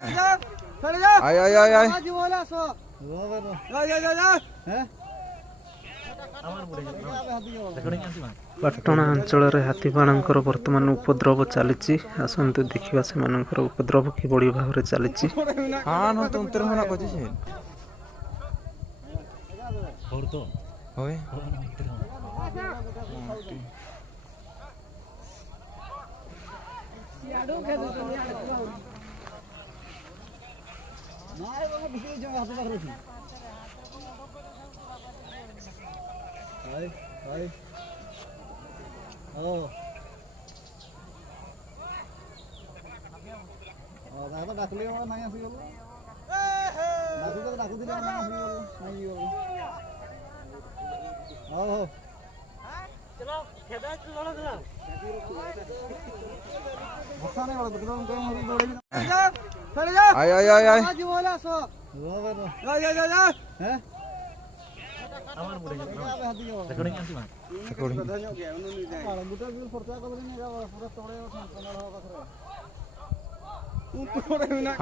आय आय आय आय ପାଟଣା ଅଞ୍ଚଳରେ ହାତୀମାନଙ୍କର ବର୍ତ୍ତମାନ ଉପଦ୍ରବ ଚାଲିଛି। ଆସନ୍ତୁ ଦେଖିବା ସେମାନଙ୍କର ଉପଦ୍ରବ କିଭଳି ଭାବରେ ଚାଲିଛି। हाँ ना तुम तेरे होना कुछ है होए डाकली नहीं आसी डाकुदी आय आय आय आय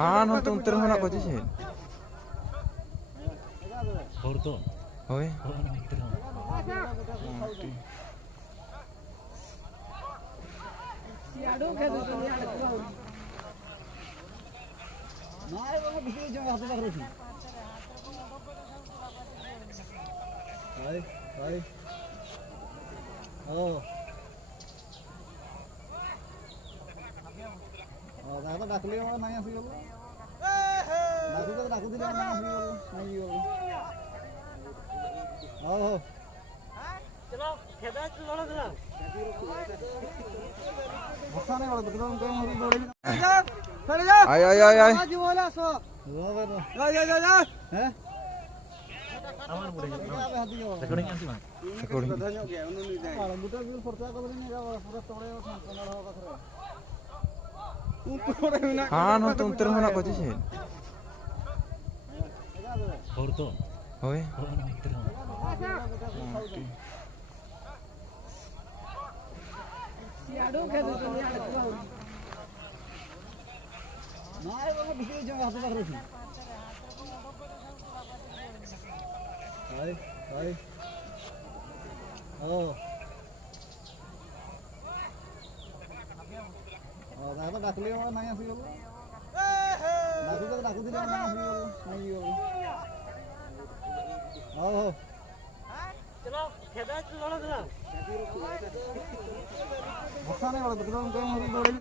हाँ ना तुम तेरे होना कुछ है होए डाकली नहीं आसी डाकुदी आय आय आय आय हाँ ना तुम तेरे होना कुछ है होए डाकली नहीं आसी डाकुदी नहीं